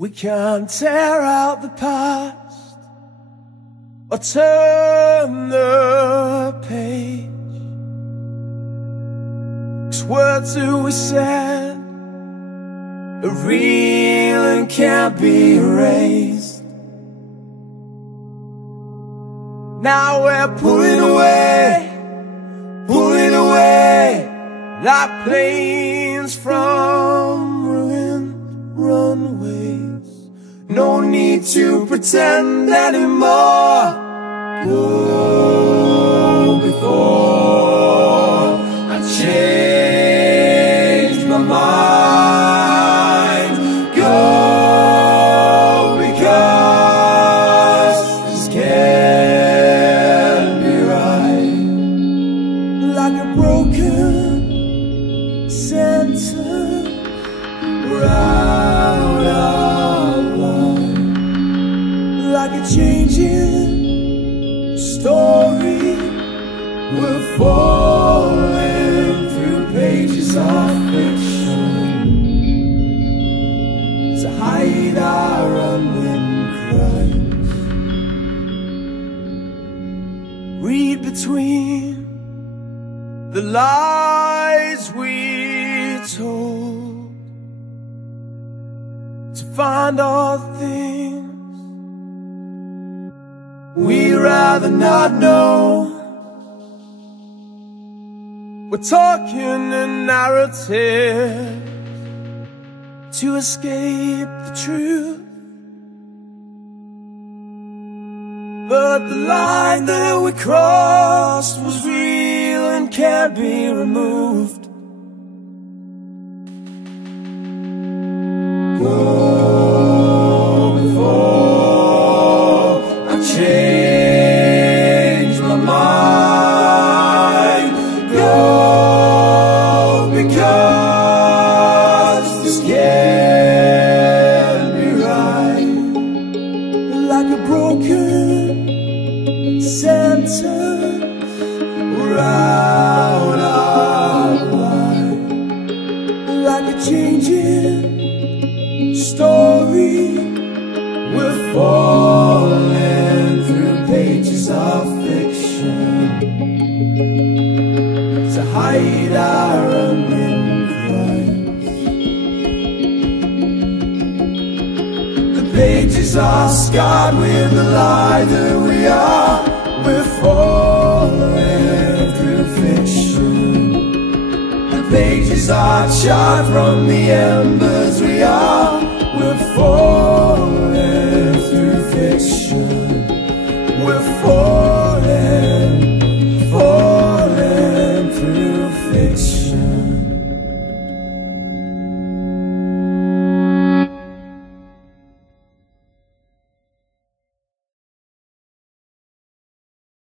We can't tear out the past or turn the page, 'cause words that we said are real and can't be erased. Now we're pulling away like planes from ruined runways. No need to pretend anymore. Go before I change my mind. Go because this can't be right. Like a broken sentence, out of line. Like a changing story, we're falling through pages of fiction to hide our unwritten crimes. Read between the lies we told to find all the things we'd rather not know. We're talking in narratives to escape the truth, but the line that we crossed was real and can't be removed. Go before I change my mind. Go because this can't be right. Like a broken sentence, we're out of line. Like a changing story, we're falling through pages of fiction to hide our unwritten crimes. The pages are scarred with the lie that we are. We're falling through fiction. The pages are charred from the embers we